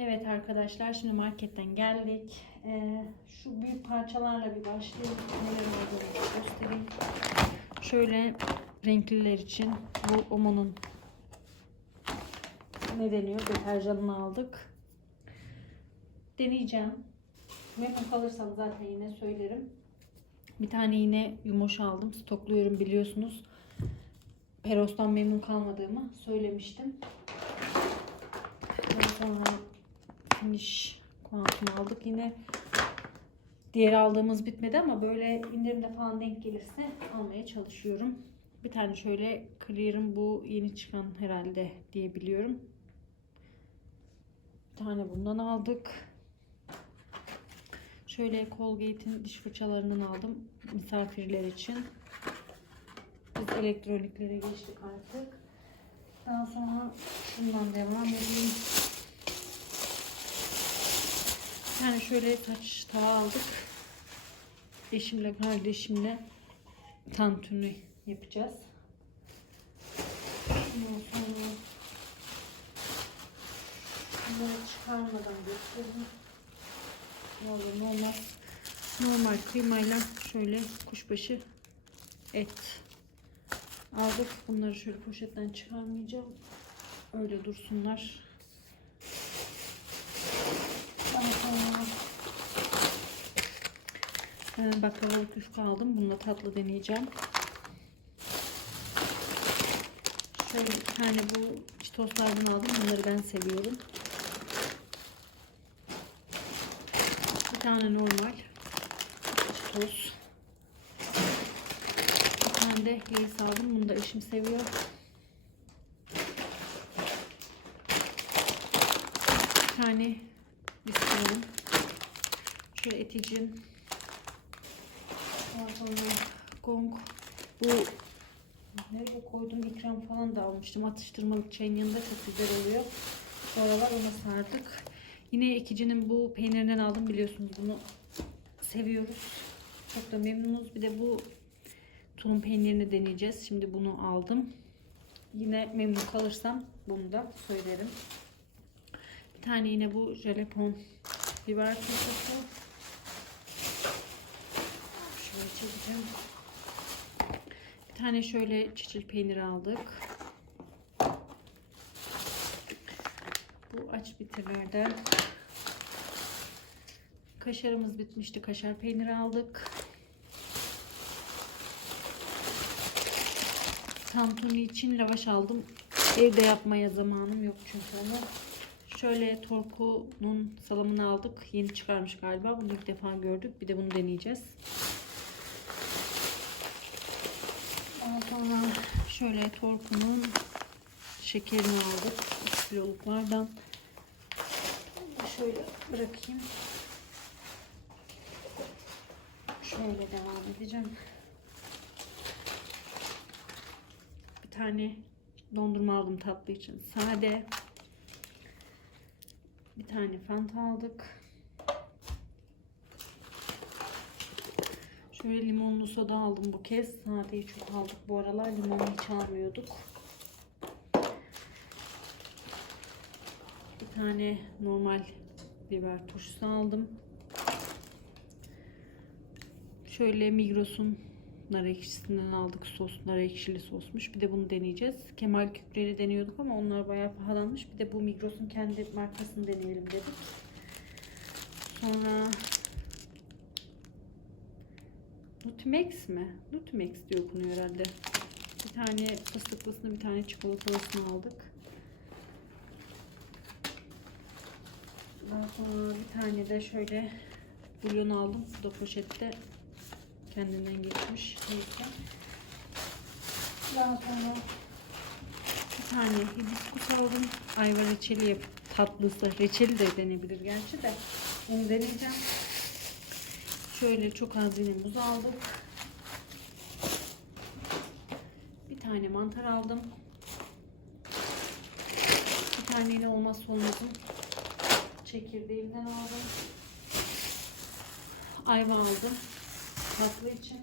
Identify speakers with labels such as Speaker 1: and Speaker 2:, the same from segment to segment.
Speaker 1: Evet arkadaşlar şimdi marketten geldik. Ee, şu büyük parçalarla bir başlayalım. Neler olduğunu göstereyim. Şöyle renkliler için bu Omo'nun ne deniyor? Deterjanını aldık. Deneyeceğim. Memnun kalırsam zaten yine söylerim. Bir tane yine yumuş aldım. Stokluyorum biliyorsunuz. Peros'tan memnun kalmadığımı söylemiştim. Ondan sonra finish kuantum aldık. Yine diğer aldığımız bitmedi ama böyle indirimde falan denk gelirse almaya çalışıyorum. Bir tane şöyle Clear'ın bu yeni çıkan herhalde diye biliyorum. Bir tane bundan aldık. Şöyle Colgate'in diş fırçalarından aldım misafirler için. Biz elektroniklere geçtik artık. Daha sonra şundan devam edeyim. Bir tane şöyle saç tava aldık. Eşimle kardeşimle tantuni yapacağız. Bunları çıkarmadan göstereyim. Ne olur ne olmaz. Normal kıymayla şöyle kuşbaşı et aldık. Bunları şöyle poşetten çıkarmayacağım. Öyle dursunlar. Daha sonra e, baklavalık yufka aldım. Bununla tatlı deneyeceğim. Şöyle bir tane bu çitoslardan aldım. Bunları ben seviyorum. Bir tane normal çitos. Bir tane de Lay's aldım. Bunu da eşim seviyor. Bir tane bisküvi. Şöyle eticin. Sonra gong. Bu nereye koydum ikram falan da almıştım. Atıştırmalık çayın yanında çok güzel oluyor. Bu aralar ona sardık. Yine ekicinin bu peynirinden aldım biliyorsunuz bunu seviyoruz. Çok da memnunuz. Bir de bu tulum peynirini deneyeceğiz. Şimdi bunu aldım. Yine memnun kalırsam bunu da söylerim. Bir tane yine bu jelepon biber turşusu. Şöyle çekeceğim. Bir tane şöyle çiçil peyniri aldık. Bu aç bitirlerden. Kaşarımız bitmişti. Kaşar peyniri aldık. Tantuni için lavaş aldım. Evde yapmaya zamanım yok çünkü onu. Şöyle Torku'nun salamını aldık. Yeni çıkarmış galiba. Bunu ilk defa gördük. Bir de bunu deneyeceğiz. Daha sonra şöyle Torku'nun şekerini aldık. 3 kiloluklardan. Şöyle bırakayım. Şöyle devam edeceğim. Bir tane dondurma aldım tatlı için. Sade. Bir tane fanta aldık. Şöyle limonlu soda aldım bu kez. Sadeyi çok aldık bu aralar. Limonu hiç almıyorduk. Bir tane normal biber turşusu aldım. Şöyle Migros'un nar ekşisinden aldık sos. Nar ekşili sosmuş. Bir de bunu deneyeceğiz. Kemal Kükre'li deniyorduk ama onlar bayağı pahalanmış. Bir de bu Migros'un kendi markasını deneyelim dedik. Sonra Nutimex mi? Nutimex diye okunuyor herhalde. Bir tane fıstıklısını bir tane çikolatalısını aldık. Daha sonra bir tane de şöyle bulyon aldım. Bu da poşette kendinden geçmiş. Neyse. Daha sonra bir tane hibiskus aldım. Ayva reçeli yap tatlısı. Reçeli de denebilir gerçi de. Onu deneyeceğim. Şöyle çok az yine muz aldık. Bir tane mantar aldım. Bir tane yine olmazsa olmazım çekirdeğinden aldım. Ayva aldım. Tatlı için.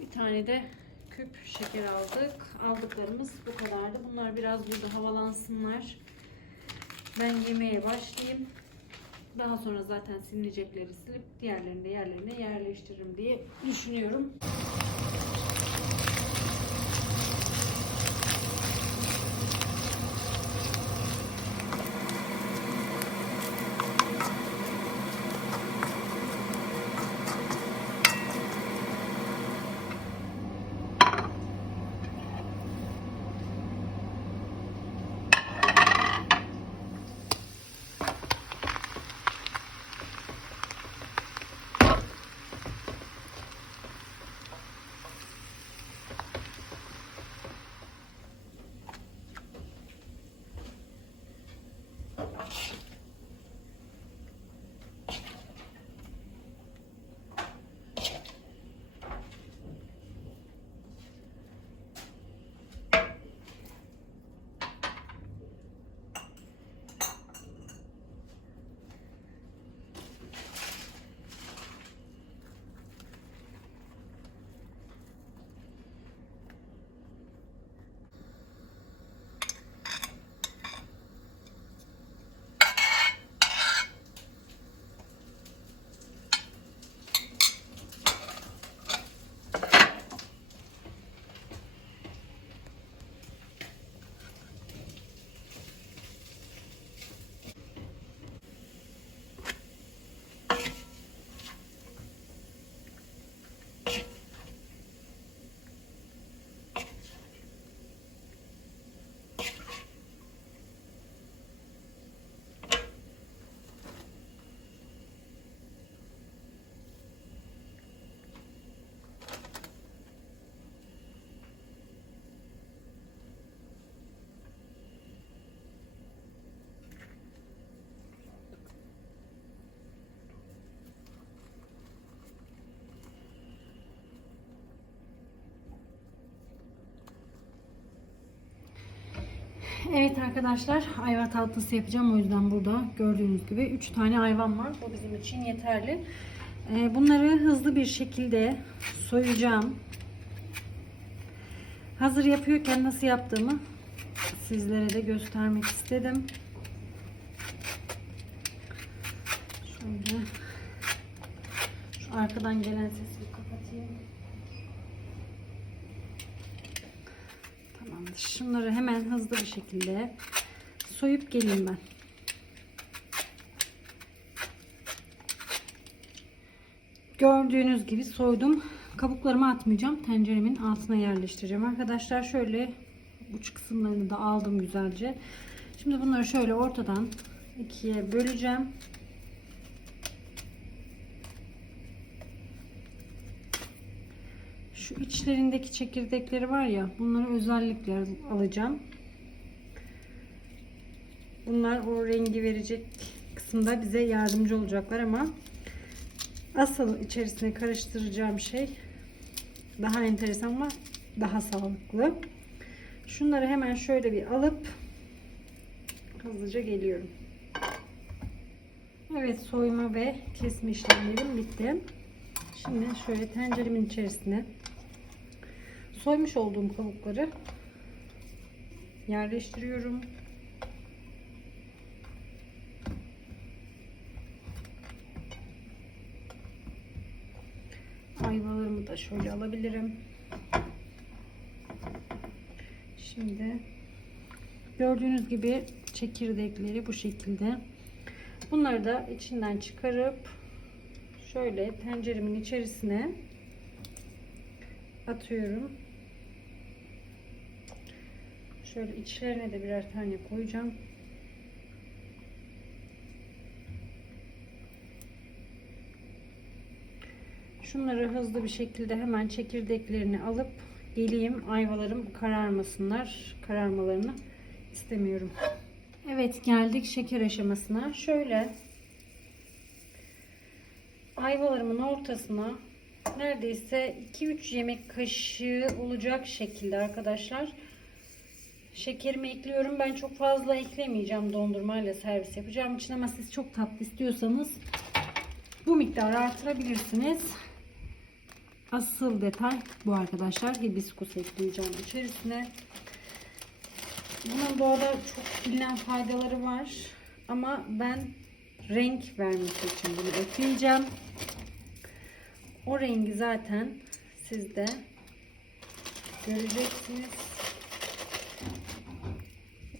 Speaker 1: Bir tane de küp şeker aldık. Aldıklarımız bu kadardı. Bunlar biraz burada havalansınlar. Ben yemeğe başlayayım. Daha sonra zaten silinecekleri silip diğerlerini de yerlerine yerleştiririm diye düşünüyorum. Evet arkadaşlar ayva tatlısı yapacağım. O yüzden burada gördüğünüz gibi 3 tane ayvan var. Bu bizim için yeterli. Ee, Bunları hızlı bir şekilde soyacağım. Hazır yapıyorken nasıl yaptığımı sizlere de göstermek istedim. Şöyle şu arkadan gelen sesi bir kapatayım. Tamamdır. Şunları hemen hızlı bir şekilde soyup geleyim ben. Gördüğünüz gibi soydum. Kabuklarımı atmayacağım. Tenceremin altına yerleştireceğim. Arkadaşlar şöyle uç kısımlarını da aldım güzelce. Şimdi bunları şöyle ortadan ikiye böleceğim. Şu içlerindeki çekirdekleri var ya bunları özellikle alacağım. Bunlar o rengi verecek kısımda bize yardımcı olacaklar ama asıl içerisine karıştıracağım şey daha enteresan ama daha sağlıklı. Şunları hemen şöyle bir alıp hızlıca geliyorum. Evet soyma ve kesme işlemlerim bitti. Şimdi şöyle tenceremin içerisine soymuş olduğum kabukları yerleştiriyorum. Ayvalarımı da şöyle alabilirim. Şimdi gördüğünüz gibi çekirdekleri bu şekilde. Bunları da içinden çıkarıp şöyle tenceremin içerisine atıyorum. Şöyle içlerine de birer tane koyacağım. Şunları hızlı bir şekilde hemen çekirdeklerini alıp geleyim. Ayvalarım kararmasınlar. Kararmalarını istemiyorum. Evet geldik şeker aşamasına. Şöyle ayvalarımın ortasına neredeyse 2-3 yemek kaşığı olacak şekilde arkadaşlar şekerimi ekliyorum. Ben çok fazla eklemeyeceğim dondurmayla servis yapacağım için ama siz çok tatlı istiyorsanız bu miktarı artırabilirsiniz. Asıl detay bu arkadaşlar. Hibiskus ekleyeceğim içerisine. Bunun bu arada çok bilinen faydaları var. Ama ben renk vermesi için bunu ekleyeceğim. O rengi zaten siz de göreceksiniz.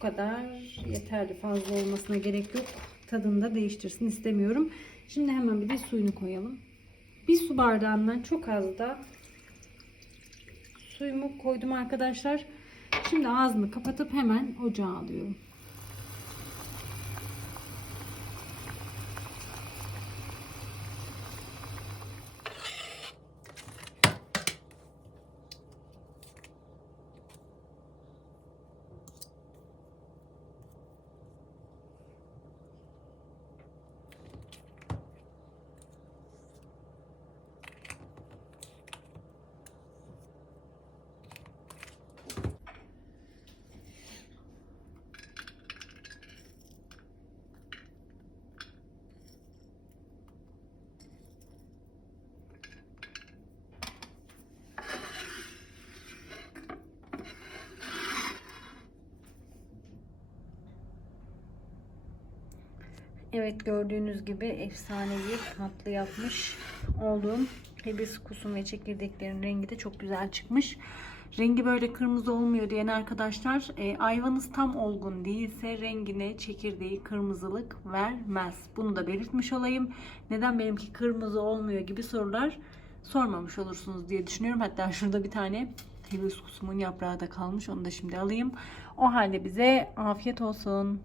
Speaker 1: Kadar yeterli. Fazla olmasına gerek yok. Tadını da değiştirsin istemiyorum. Şimdi hemen bir de suyunu koyalım. Bir su bardağından çok az da suyumu koydum arkadaşlar. Şimdi ağzını kapatıp hemen ocağa alıyorum. Evet gördüğünüz gibi efsanevi tatlı yapmış olduğum hibiskusun ve çekirdeklerin rengi de çok güzel çıkmış. Rengi böyle kırmızı olmuyor diyen arkadaşlar e, ayvanız tam olgun değilse rengine çekirdeği kırmızılık vermez. Bunu da belirtmiş olayım. Neden benimki kırmızı olmuyor gibi sorular sormamış olursunuz diye düşünüyorum. Hatta şurada bir tane hibiskusumun yaprağı da kalmış. Onu da şimdi alayım. O halde bize afiyet olsun.